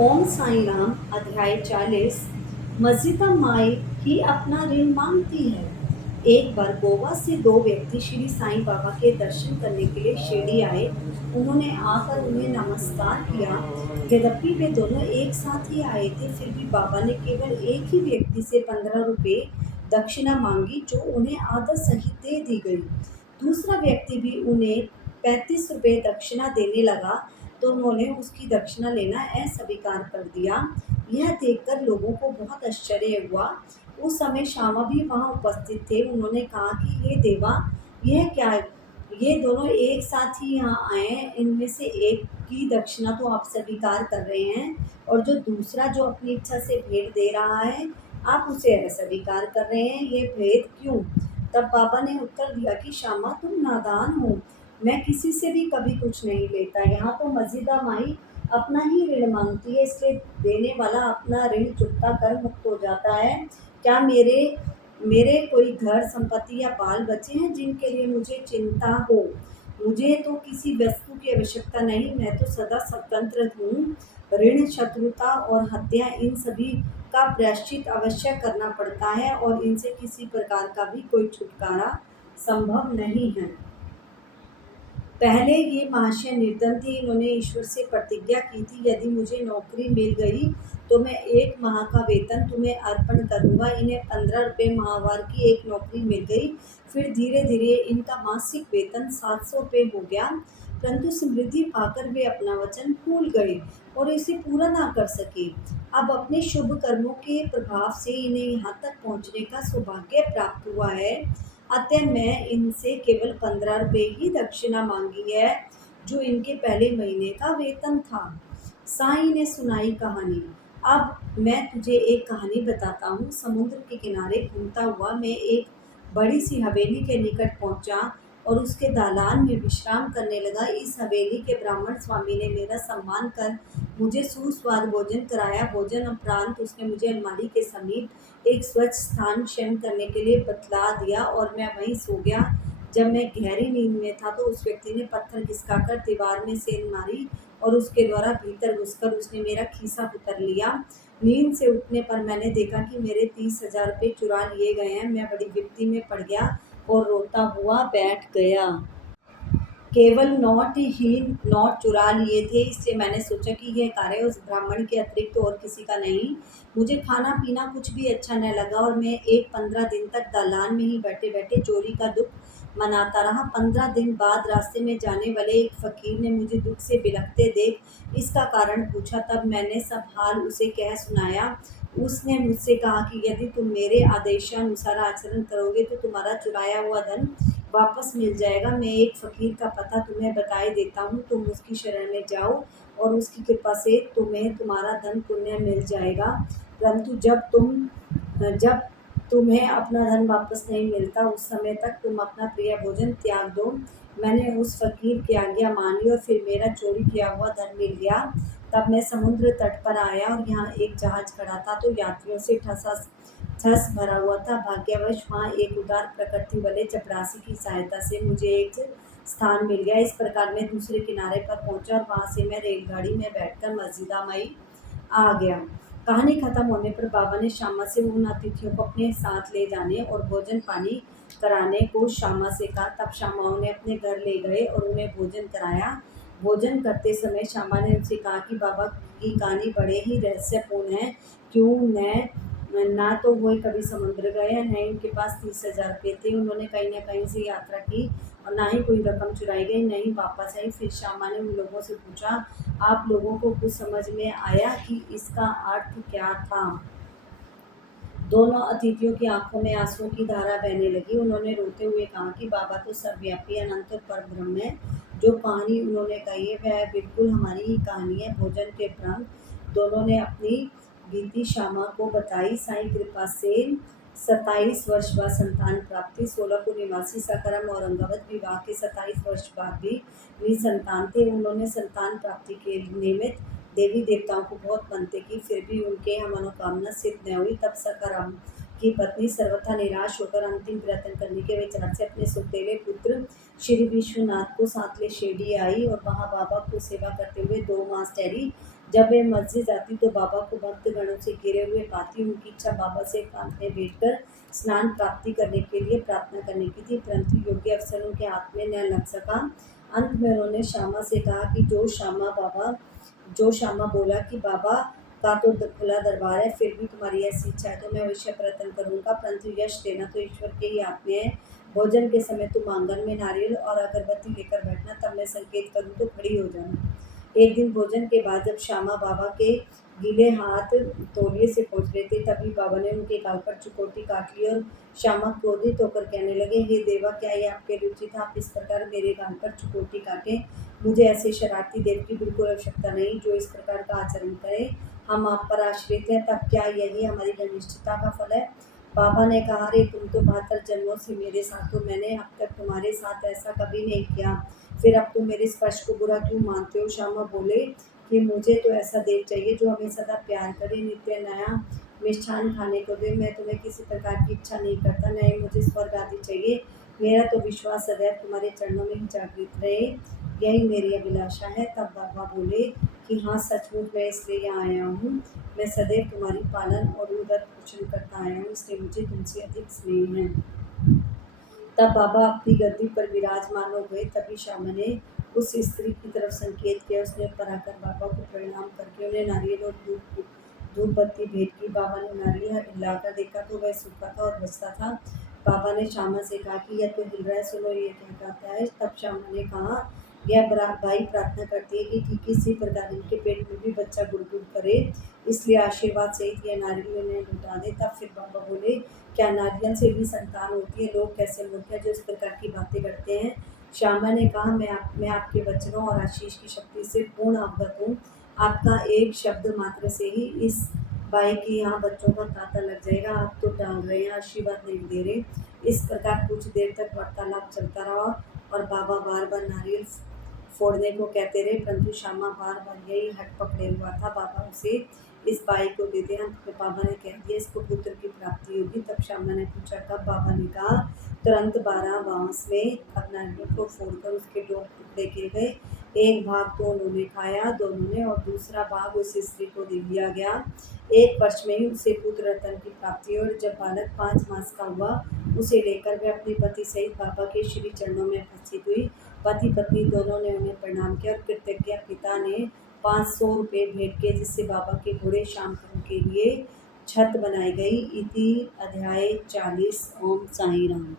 ओम साई राम अध्याय 40। मस्जिदा माई ही अपना ऋण मांगती है। एक बार गोवा से दो व्यक्ति श्री साईं बाबा के दर्शन करने के लिए शिरडी आए। उन्होंने आकर उन्हें नमस्कार किया। यद्यपि वे दोनों एक साथ ही आए थे, फिर भी बाबा ने केवल एक ही व्यक्ति से 15 रुपये दक्षिणा मांगी, जो उन्हें आदर सहित दे दी गई। दूसरा व्यक्ति भी उन्हें 35 रुपये दक्षिणा देने लगा, तो उन्होंने उसकी दक्षिणा लेना अस्वीकार कर दिया। यह देखकर लोगों को बहुत आश्चर्य हुआ। उस समय श्यामा भी वहां उपस्थित थे। उन्होंने कहा कि हे देवा, यह क्या है? ये दोनों एक साथ ही यहाँ आए हैं। इनमें से एक की दक्षिणा तो आप स्वीकार कर रहे हैं, और जो दूसरा जो अपनी इच्छा से भेंट दे रहा है, आप उसे अस्वीकार कर रहे हैं। ये भेद क्यों? तब बाबा ने उत्तर दिया कि श्यामा, तुम नादान हो। मैं किसी से भी कभी कुछ नहीं लेता। यहाँ तो मस्जिदा माई अपना ही ऋण मांगती है, इसलिए देने वाला अपना ऋण चुकता कर मुक्त हो जाता है। क्या मेरे मेरे कोई घर संपत्ति या बाल बच्चे हैं जिनके लिए मुझे चिंता हो? मुझे तो किसी वस्तु की आवश्यकता नहीं। मैं तो सदा स्वतंत्र हूँ। ऋण, शत्रुता और हत्या, इन सभी का प्रायश्चित अवश्य करना पड़ता है, और इनसे किसी प्रकार का भी कोई छुटकारा संभव नहीं है। पहले ये महाशय निर्धन थे। इन्होंने ईश्वर से प्रतिज्ञा की थी, यदि मुझे नौकरी मिल गई तो मैं 1 माह का वेतन तुम्हें अर्पण करूँगा। इन्हें 15 रुपये माहवार की एक नौकरी मिल गई। फिर धीरे धीरे इनका मासिक वेतन 700 रुपये हो गया, परंतु समृद्धि पाकर वे अपना वचन भूल गए और इसे पूरा ना कर सके। अब अपने शुभ कर्मों के प्रभाव से इन्हें यहाँ तक पहुँचने का सौभाग्य प्राप्त हुआ है। अतः मैं इनसे केवल 15 रुपये ही दक्षिणा मांगी है, जो इनके पहले महीने का वेतन था। साईं ने सुनाई कहानी। अब मैं तुझे एक कहानी बताता हूँ। समुद्र के किनारे घूमता हुआ मैं एक बड़ी सी हवेली के निकट पहुँचा और उसके दालान में विश्राम करने लगा। इस हवेली के ब्राह्मण स्वामी ने मेरा सम्मान कर मुझे सुस्वाद भोजन कराया। भोजन उपरांत उसने मुझे अलमारी के समीप एक स्वच्छ स्थान शयन करने के लिए बतला दिया और मैं वहीं सो गया। जब मैं गहरी नींद में था, तो उस व्यक्ति ने पत्थर खिसकाकर दीवार में सेंध मारी और उसके द्वारा भीतर घुसकर उसने मेरा खीसा उतर लिया। नींद से उठने पर मैंने देखा कि मेरे 30,000 रुपये चुरा लिए गए हैं। मैं बड़ी विपत्ति में पड़ गया और रोता हुआ बैठ गया। केवल नोट चुरा लिए थे, इसलिए मैंने सोचा कि यह कार्य उस ब्राह्मण के अतिरिक्त तो और किसी का नहीं। मुझे खाना पीना कुछ भी अच्छा न लगा और मैं 15 दिन तक दालान में ही बैठे बैठे चोरी का दुख मनाता रहा। 15 दिन बाद रास्ते में जाने वाले एक फकीर ने मुझे दुख से बिलखते देख इसका कारण पूछा। तब मैंने सब हाल उसे कह सुनाया। उसने मुझसे कहा कि यदि तुम मेरे आदेशानुसार आचरण करोगे तो तुम्हारा चुराया हुआ धन वापस मिल जाएगा। मैं एक फ़कीर का पता तुम्हें बताए देता हूँ। तुम उसकी शरण में जाओ और उसकी कृपा से तुम्हें तुम्हारा धन पुण्य मिल जाएगा। परंतु जब तुम्हें अपना धन वापस नहीं मिलता, उस समय तक तुम अपना प्रिय भोजन त्याग दो। मैंने उस फ़कीर की आज्ञा मान ली और फिर मेरा चोरी किया हुआ धन मिल गया। तब मैं समुद्र तट पर आया और यहाँ एक जहाज़ खड़ा था, तो यात्रियों से ठस भरा हुआ था। भाग्यवश वहाँ एक उदार प्रकृति वाले चपरासी की सहायता से मुझे एक स्थान मिल गया। इस प्रकार मैं दूसरे किनारे पर पहुँचा और वहाँ से मैं रेलगाड़ी में बैठकर मस्जिदा माई आ गया। कहानी खत्म होने पर बाबा ने श्यामा से उन अतिथियों को अपने साथ ले जाने और भोजन पानी कराने को श्यामा से कहा। तब श्यामा उन्हें अपने घर ले गए और उन्हें भोजन कराया। भोजन करते समय श्यामा ने उनसे कहा कि बाबा की कहानी बड़े ही रहस्यपूर्ण है। क्यों ना तो वो कभी समुद्र गए हैं, न ही उनके पास 30,000 रुपये थे। उन्होंने कहीं ना कहीं से यात्रा की और ना ही कोई रकम चुराई गई, न ही वापस आई। फिर श्यामा ने उन लोगों से पूछा, आप लोगों को कुछ समझ में आया कि इसका अर्थ क्या था? दोनों अतिथियों की आंखों में आंसुओं की धारा बहने लगी। उन्होंने रोते हुए कहा कि बाबा तो सर्वव्यापी अनंत और परब्रह्म है। जो कहानी उन्होंने कही है वह बिल्कुल हमारी ही कहानी है। भोजन के उपरांत दोनों ने अपनी बीती श्यामा को बताई। साईं कृपा से 27 वर्ष बाद संतान प्राप्ति। सोलापुर निवासी सखाराम औरंगाबाद विवाह के 27 वर्ष बाद भी निसंतान थे। उन्होंने संतान प्राप्ति के निमित्त देवी देवताओं को बहुत मनते की, फिर भी उनके यहाँ मनोकामना सिद्ध न हुई। तब सखाराम की पत्नी सर्वथा निराश होकर अंतिम प्रयत्न करने के विचार से अपने सौतेले पुत्र श्री विश्वनाथ को साथ ले शिरडी आई और वहाँ बाबा को सेवा करते हुए 2 मास ठहरी। जब वे मस्जिद जाती तो बाबा को भक्तगणों से घिरे हुए पाती। उनकी इच्छा बाबा से एकांत में बैठकर स्नान प्राप्ति करने के लिए प्रार्थना करने की थी, परंतु योग्य अवसर उनके हाथ में न लग सका। अंत में उन्होंने श्यामा से कहा कि जो श्यामा बोला कि बाबा का तो खुला दरबार है, फिर भी तुम्हारी ऐसी इच्छा है तो मैं अवश्य प्रयत्न करूंगा, परंतु यश देना तो ईश्वर के ही हाथ में है। भोजन के समय तुम आंगन में नारियल और अगरबत्ती लेकर बैठना, तब मैं संकेत करूं तो खड़ी हो जाना। एक दिन भोजन के बाद जब श्यामा बाबा के गीले हाथ तौलिए से पोंछ रहे थे, तभी बाबा ने उनके गाल पर चुकोटी काट ली और श्यामा क्रोधित होकर कहने लगे, हे देवा, क्या ये आपके रुचि था? आप इस प्रकार मेरे गाल पर चुकोटी काटें? मुझे ऐसे शरारती देव की बिल्कुल आवश्यकता नहीं जो इस प्रकार का आचरण करे। हम आप पर आश्रित हैं, तब क्या यही हमारी घनिष्ठता का फल है? बाबा ने कहा, अरे तुम तो 72 जन्मों से मेरे साथ हो, मैंने अब तक तुम्हारे साथ ऐसा कभी नहीं किया, फिर अब तुम मेरे स्पर्श को बुरा क्यों मानते हो? श्यामा बोले कि मुझे तो ऐसा देव चाहिए जो हमें सदा प्यार करे, नित्य नया मिष्ठान खाने को दे। मैं तुम्हें किसी प्रकार की इच्छा नहीं करता, न ही मुझे स्वर्ग आदि चाहिए। मेरा तो विश्वास सदैव तुम्हारे चरणों में ही जागृत रहे, यही मेरी अभिलाषा है। तब बाबा बोले कि हाँ, सचमुच मैं इसलिए यहाँ आया हूँ। मैं सदैव तुम्हारी पालन और उदर पोषण करता आया हूँ, इसलिए मुझे तुमसे अधिक स्नेह है। तब बाबा अपनी गद्दी पर विराजमान हो गए। तभी श्यामा ने उस स्त्री की तरफ संकेत किया। उसने ऊपर आकर बाबा को प्रणाम करके उन्हें नारियल और धूप बत्ती भेंट की। बाबा ने नारियल हिलाकर देखा तो वह सूखा था और बचता था। बाबा ने श्यामा से कहा कि यह तो हिल रहा है, सुनो ये क्या कहता है। तब श्यामा ने कहा, यह भाई प्रार्थना करती है कि ठीक इसी प्रकार इनके पेट में भी बच्चा गुड़गुड़ करे, इसलिए आशीर्वाद सहित यह नारियल उन्हें लुटा दे। तब फिर बाबा बोले, क्या नारियल से भी संतान होती है? लोग कैसे मूर्ख हैं जो इस प्रकार की बातें करते हैं? श्यामा ने कहा, मैं आपके वचनों और आशीष की शक्ति से पूर्ण अवगत हूँ। आपका एक शब्द मात्र से ही इस बाई के यहाँ बच्चों का तांता लग जाएगा। आप तो टांग रहे हैं, आशीर्वाद नहीं दे रहे। इस प्रकार कुछ देर तक वार्तालाप चलता रहा और बाबा बार बार नारियल फोड़ने को कहते रहे, परंतु श्यामा बार बार यही हट पकड़े हुआ था, बाबा उसे इस बाई को दे दे। अंत में बाबा ने कह दिया, इसको पुत्र की प्राप्ति होगी। तब श्यामा ने पूछा कब? बाबा ने कहा, तुरंत 12 बांस में। अब नारियल को फोड़कर उसके 2 टुकड़े किए गए। एक भाग तो उन्होंने खाया दोनों ने, और दूसरा भाग उस स्त्री को दे दिया गया। 1 वर्ष में ही उसे पुत्र रतन की प्राप्ति हुई, और जब बालक 5 मास का हुआ, उसे लेकर वह अपने पति सहित बाबा के श्री चरणों में उपस्थित हुई। पति पत्नी दोनों ने उन्हें प्रणाम किया और कृतज्ञ पिता ने 500 रुपये भेंट किए, जिससे बाबा के घोड़े शाम के लिए छत बनाई गई। इति अध्याय 40। ओम साई राम।